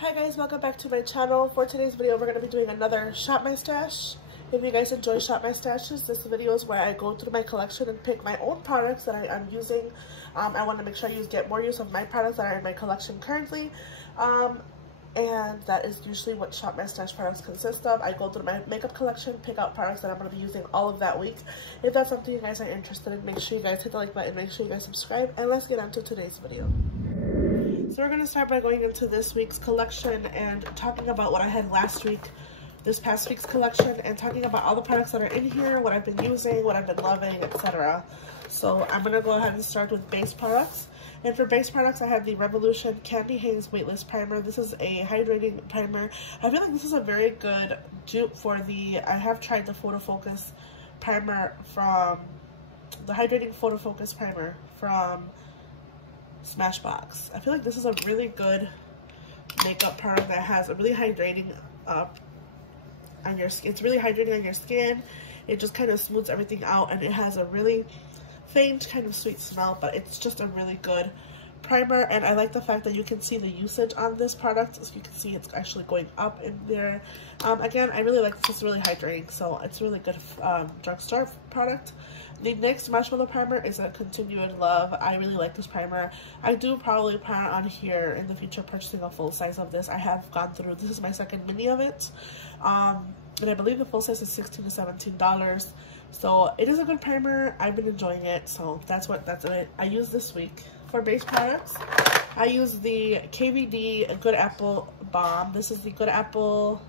Hi guys, welcome back to my channel. For today's video, we're going to be doing another Shop My Stash. If you guys enjoy Shop My Stashes, this video is where I go through my collection and pick my own products that I'm using. I want to make sure you get more use of my products that are in my collection currently. And that is usually what Shop My Stash products consist of. I go through my makeup collection, pick out products that I'm going to be using all of that week. If that's something you guys are interested in, make sure you guys hit the like button, make sure you guys subscribe, and let's get on to today's video. So we're going to start by going into this week's collection and talking about what I had last week, this past week's collection, and talking about all the products that are in here, what I've been using, what I've been loving, etc. So I'm going to go ahead and start with base products. And for base products, I have the Revolution Candy Haze Weightless Primer. This is a hydrating primer. I feel like this is a very good dupe for the, I have tried the Photo Focus primer from, the Hydrating Photo Focus primer from Smashbox. I feel like this is a really good makeup product that has a really hydrating on your skin. It's really hydrating on your skin. It just kind of smooths everything out, and it has a really faint kind of sweet smell, but it's just a really good primer. And I like the fact that you can see the usage on this product. As you can see, it's actually going up in there. Again, I really like this. It's really hydrating, so it's really good drugstore product. The NYX Marshmallow Primer is a continued love. I really like this primer. I do probably plan on here in the future purchasing a full size of this. I have gone through, this is my second mini of it. And I believe the full size is $16 to $17. So it is a good primer. I've been enjoying it, so that's what I use this week. For base products, I use the KVD Good Apple Balm. This is the Good Apple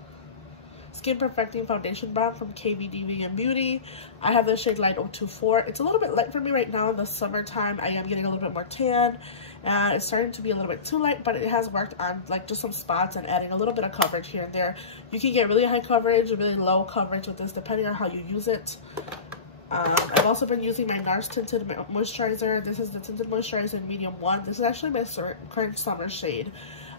Skin Perfecting Foundation Balm from KVD Vegan Beauty. I have the shade Light 024. It's a little bit light for me right now in the summertime. I am getting a little bit more tan, and it's starting to be a little bit too light, but it has worked on like just some spots and adding a little bit of coverage here and there. You can get really high coverage, really low coverage with this depending on how you use it. I've also been using my NARS Tinted Moisturizer. This is the Tinted Moisturizer in Medium 1. This is actually my current summer shade.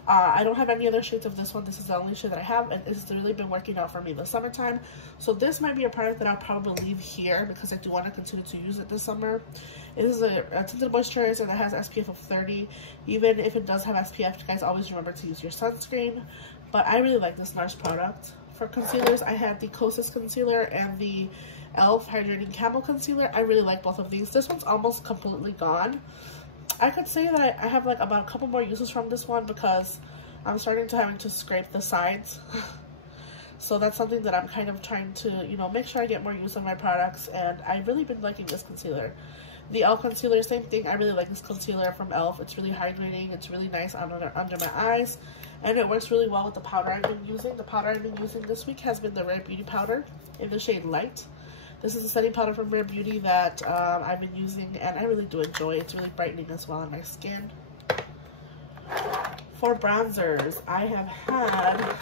I don't have any other shades of this one. This is the only shade that I have, and it's really been working out for me this summertime. So this might be a product that I'll probably leave here because I do want to continue to use it this summer. It is a tinted moisturizer that has SPF of 30. Even if it does have SPF, you guys always remember to use your sunscreen. But I really like this NARS product. For concealers, I had the Kosas Concealer and the e.l.f. Hydrating Camel Concealer. I really like both of these. This one's almost completely gone. I could say that I have like about a couple more uses from this one because I'm starting to having to scrape the sides. So that's something that I'm kind of trying to, you know, make sure I get more use of my products, and I've really been liking this concealer. The e.l.f. concealer, same thing. I really like this concealer from e.l.f. It's really hydrating. It's really nice under my eyes, and it works really well with the powder I've been using. The powder I've been using this week has been the Rare Beauty powder in the shade Light. This is a setting powder from Rare Beauty that I've been using, and I really do enjoy. It's really brightening as well on my skin. For bronzers, I have had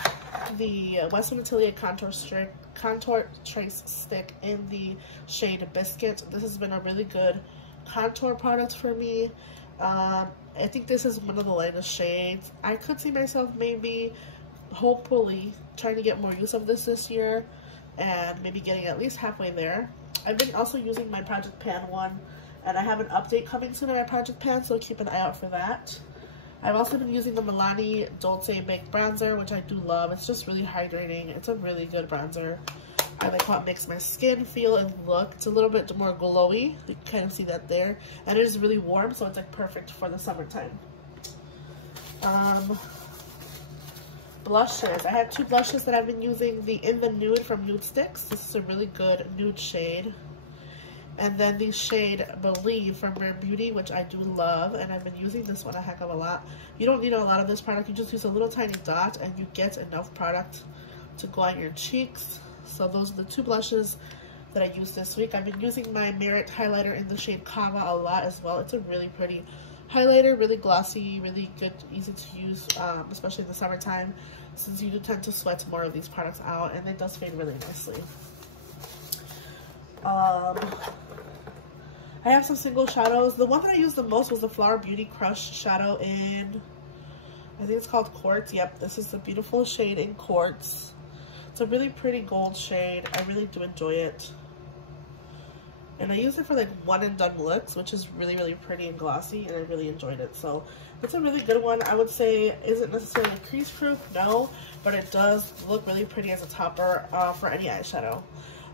the Western Atelier Contour Trace Stick in the shade Biscuit. This has been a really good contour product for me. I think this is one of the lightest shades. I could see myself maybe, hopefully, trying to get more use of this year, and maybe getting at least halfway there. I've been also using my Project Pan one, and I have an update coming soon on my Project Pan, so keep an eye out for that. I've also been using the Milani Dolce Baked Bronzer, which I do love. It's just really hydrating. It's a really good bronzer. I like how it makes my skin feel and look. It's a little bit more glowy. You can kind of see that there. And it is really warm, so it's like perfect for the summertime. Blushes. I have two blushes that I've been using. The In the Nude from Nude Sticks. This is a really good nude shade. And then the shade Believe from Rare Beauty, which I do love, and I've been using this one a heck of a lot. You don't need a lot of this product. You just use a little tiny dot, and you get enough product to go on your cheeks. So those are the two blushes that I used this week. I've been using my Merit highlighter in the shade Kava a lot as well. It's a really pretty highlighter, really glossy, really good, easy to use, especially in the summertime, since you do tend to sweat more of these products out, and it does fade really nicely. I have some single shadows. The one that I used the most was the Flower Beauty Crush shadow in, I think it's called Quartz. Yep, this is the beautiful shade in Quartz. It's a really pretty gold shade. I really do enjoy it. And I used it for like one and done looks, which is really, really pretty and glossy, and I really enjoyed it. So it's a really good one. I would say, isn't necessarily crease proof, no, but it does look really pretty as a topper for any eyeshadow.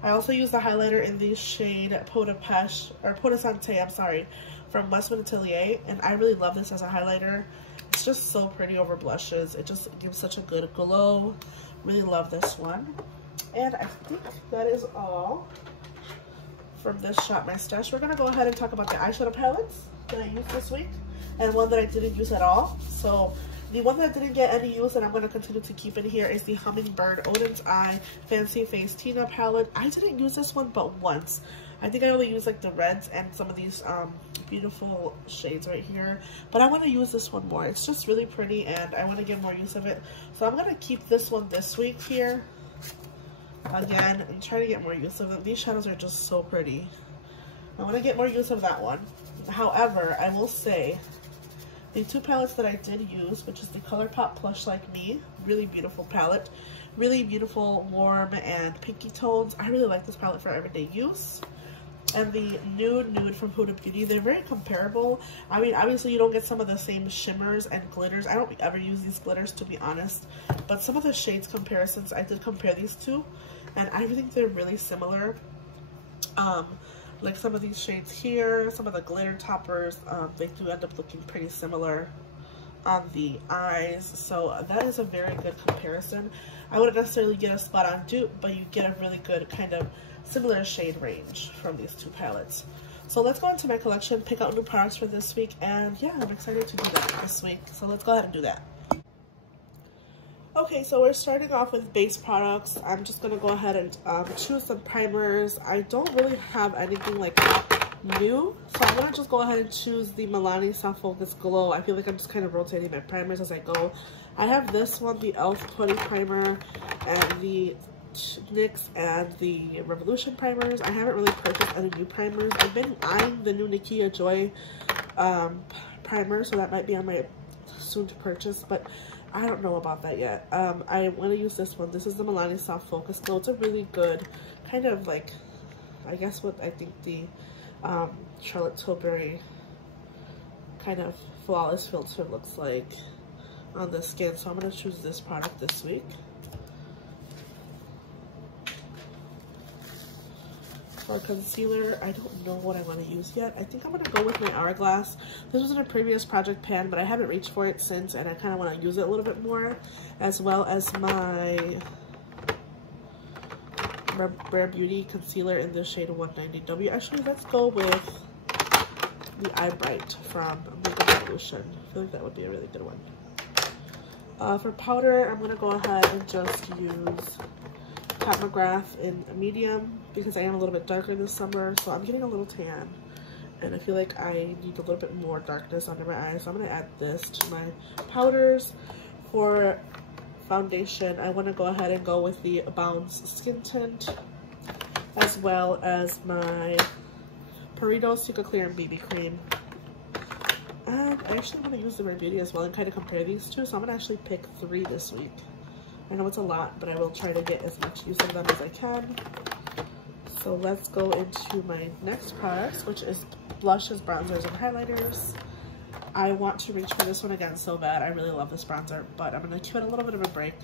I also used the highlighter in the shade Peau de Pêche, or Peau de Santé, I'm sorry, from Westman Atelier, and I really love this as a highlighter. It's just so pretty over blushes. It just gives such a good glow. Really love this one. And I think that is all from this Shop My Stash. We're gonna go ahead and talk about the eyeshadow palettes that I used this week and one that I didn't use at all. So the one that didn't get any use and I'm gonna continue to keep in here is the Hummingbird Odin's Eye Fancy Face Tina palette. I didn't use this one but once. I think I only used like the reds and some of these beautiful shades right here, but I want to use this one more. It's just really pretty and I want to get more use of it, so I'm gonna keep this one this week here again and try to get more use of it. These shadows are just so pretty. I want to get more use of that one. However, I will say the two palettes that I did use, which is the ColourPop Plush Like Me, really beautiful palette, really beautiful warm and pinky tones. I really like this palette for everyday use. And the Nude from Huda Beauty, they're very comparable. I mean, obviously you don't get some of the same shimmers and glitters. I don't ever use these glitters, to be honest, but some of the shades comparisons, I did compare these two, and I think they're really similar. Like some of these shades here, some of the glitter toppers, they do end up looking pretty similar on the eyes, so that is a very good comparison. I wouldn't necessarily get a spot on dupe, but you get a really good kind of similar shade range from these two palettes. So let's go into my collection, pick out new products for this week, and yeah, I'm excited to do that this week. So let's go ahead and do that. Okay, so we're starting off with base products. I'm just gonna go ahead and choose some primers. I don't really have anything like new, so I'm gonna just go ahead and choose the Milani Soft Focus Glow. I feel like I'm just kind of rotating my primers as I go. I have this one, the e.l.f. Putty Primer, and the NYX and the Revolution primers. I haven't really purchased any new primers. I've been eyeing the new Nikia Joy primer, so that might be on my soon to purchase, but I don't know about that yet. I want to use this one. This is the Milani Soft Focus Glow. It's a really good kind of like, I guess what I think the Charlotte Tilbury kind of flawless filter looks like on the skin. So I'm going to choose this product this week. For concealer, I don't know what I want to use yet. I think I'm going to go with my Hourglass. This was in a previous project pan, but I haven't reached for it since, and I kind of want to use it a little bit more, as well as my Rare Beauty concealer in the shade 190W. Actually, let's go with the Eye Bright from Makeup Revolution. I feel like that would be a really good one. For powder, I'm going to go ahead and just use Pat McGrath in a medium because I am a little bit darker this summer, so I'm getting a little tan and I feel like I need a little bit more darkness under my eyes, so I'm going to add this to my powders. For foundation, I want to go ahead and go with the Bounce Skin Tint, as well as my Puritos Cica Clear and BB Cream. And I actually want to use the Rare Beauty as well and kind of compare these two, so I'm going to actually pick 3 this week. I know it's a lot, but I will try to get as much use of them as I can. So let's go into my next products, which is blushes, bronzers, and highlighters. I want to reach for this one again so bad. I really love this bronzer, but I'm going to give it a little bit of a break.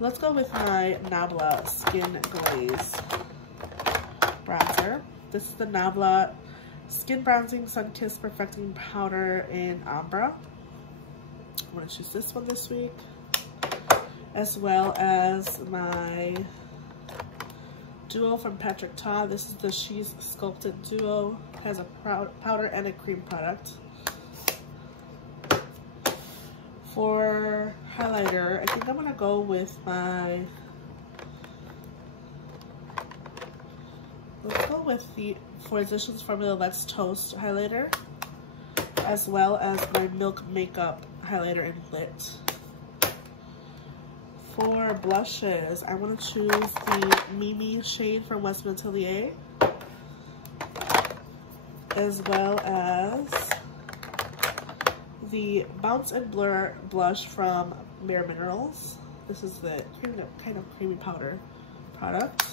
Let's go with my Nabla Skin Glaze bronzer. This is the Nabla Skin Bronzing Sun Kiss Perfecting Powder in Ombre. I'm going to choose this one this week, as well as my Duo from Patrick Ta. This is the She's Sculpted Duo. It has a powder and a cream product. For highlighter, I think I'm gonna go with my, let's go with the Physicians Formula Let's Toast highlighter, as well as my Milk Makeup highlighter in Lit. For blushes, I want to choose the Mimi shade from Westman Atelier, as well as the Bounce and Blur blush from Bare Minerals. This is the kind of creamy powder product.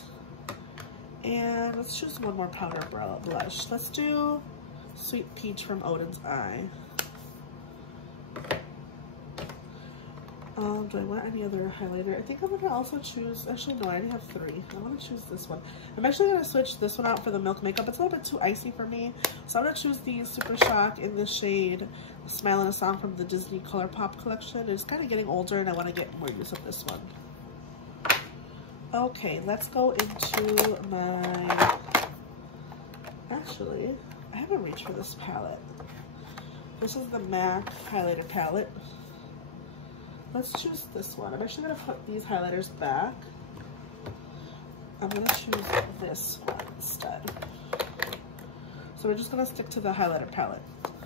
And let's choose one more powder blush. Let's do Sweet Peach from Oden's Eye. Do I want any other highlighter? I think I'm gonna also choose, actually no, I already have 3. I wanna choose this one. I'm actually gonna switch this one out for the Milk Makeup. It's a little bit too icy for me. So I'm gonna choose the Super Shock in the shade Smile in a Song from the Disney ColourPop collection. It's kind of getting older and I wanna get more use of this one. Okay, let's go into my, actually, I haven't reached for this palette. This is the MAC highlighter palette. Let's choose this one. I'm actually gonna put these highlighters back. I'm gonna choose this one instead. So we're just gonna stick to the highlighter palette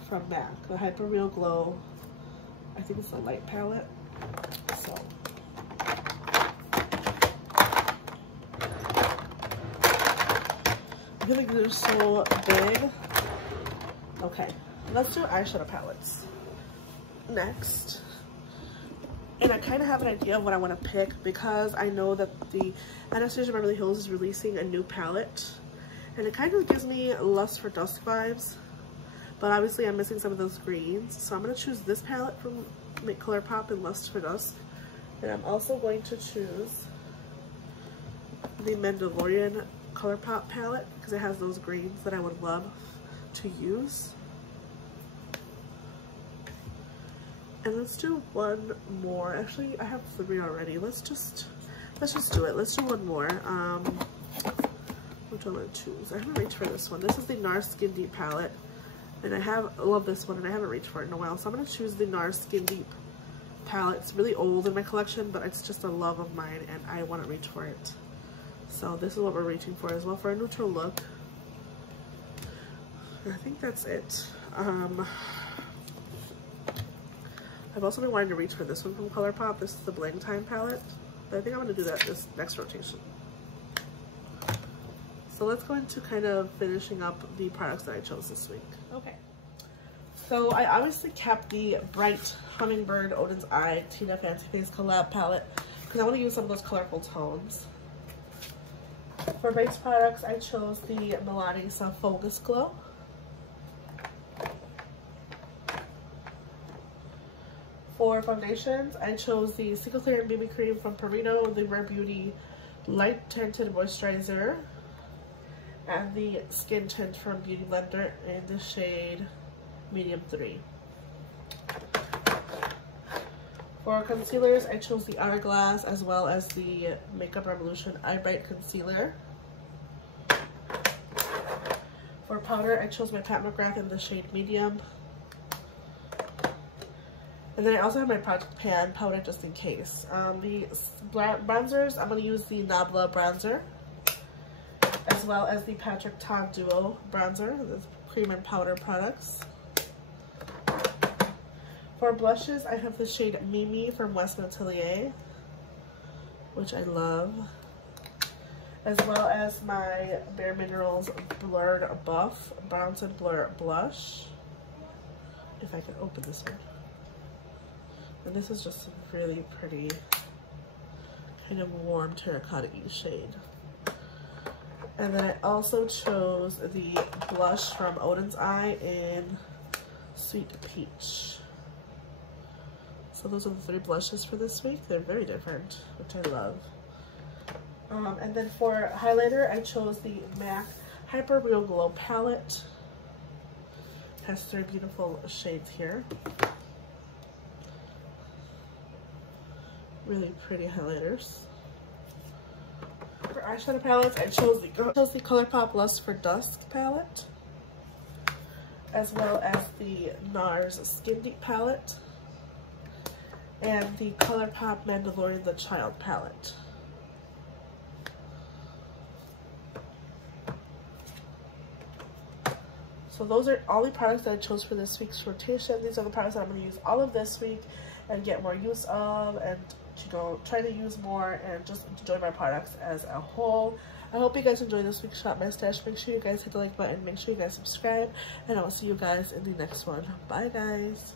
from MAC, the Hyper Real Glow. I think it's the light palette. So I feel like they're so big. Okay, let's do eyeshadow palettes next. And I kind of have an idea of what I want to pick because I know that the Anastasia Beverly Hills is releasing a new palette. And it kind of gives me Lust for Dusk vibes. But obviously I'm missing some of those greens. So I'm going to choose this palette from ColourPop and Lust for Dusk. And I'm also going to choose the Mandalorian ColourPop palette because it has those greens that I would love to use. And let's do one more. Actually, I have 3 already. Let's just do it. Let's do one more. Which one do I choose? I haven't reached for this one. This is the NARS Skin Deep palette, and I love this one, and I haven't reached for it in a while. So I'm gonna choose the NARS Skin Deep palette. It's really old in my collection, but it's just a love of mine, and I want to reach for it. So this is what we're reaching for as well for a neutral look. I think that's it. I've also been wanting to reach for this one from ColourPop. This is the Bling Time palette, but I think I'm going to do that this next rotation. So let's go into kind of finishing up the products that I chose this week. Okay, so I obviously kept the Bright Hummingbird Oden's Eye Tina Fancy Face collab palette because I want to use some of those colorful tones. For base products, I chose the Milani Self Focus Glow. For foundations, I chose the Cica Clear and BB Cream from Perino, the Rare Beauty Light Tinted Moisturizer, and the Skin Tint from Beauty Blender in the shade Medium 3. For concealers, I chose the Hourglass as well as the Makeup Revolution Eye Bright Concealer. For powder, I chose my Pat McGrath in the shade Medium. And then I also have my Project Pan powder just in case. The bronzers, I'm going to use the Nabla bronzer, as well as the Patrick Ta Duo bronzer, the cream and powder products. For blushes, I have the shade Mimi from Westman Atelier, which I love, as well as my Bare Minerals Blurred Buff Bronze and Blur Blush. If I can open this one. And this is just a really pretty kind of warm terracotta-y shade. And then I also chose the blush from Oden's Eye in Sweet Peach. So those are the 3 blushes for this week. They're very different, which I love. And then for highlighter, I chose the MAC Hyper Real Glow palette. It has 3 beautiful shades here. Really pretty highlighters. For eyeshadow palettes, I chose the ColourPop Lust for Dusk palette, as well as the NARS Skin Deep palette, and the ColourPop Mandalorian The Child palette. So those are all the products that I chose for this week's rotation. These are the products that I'm going to use all of this week and get more use of, and try to use more and just enjoy my products as a whole. I hope you guys enjoyed this week's Shop My Stash. Make sure you guys hit the like button, make sure you guys subscribe, and I will see you guys in the next one. Bye guys.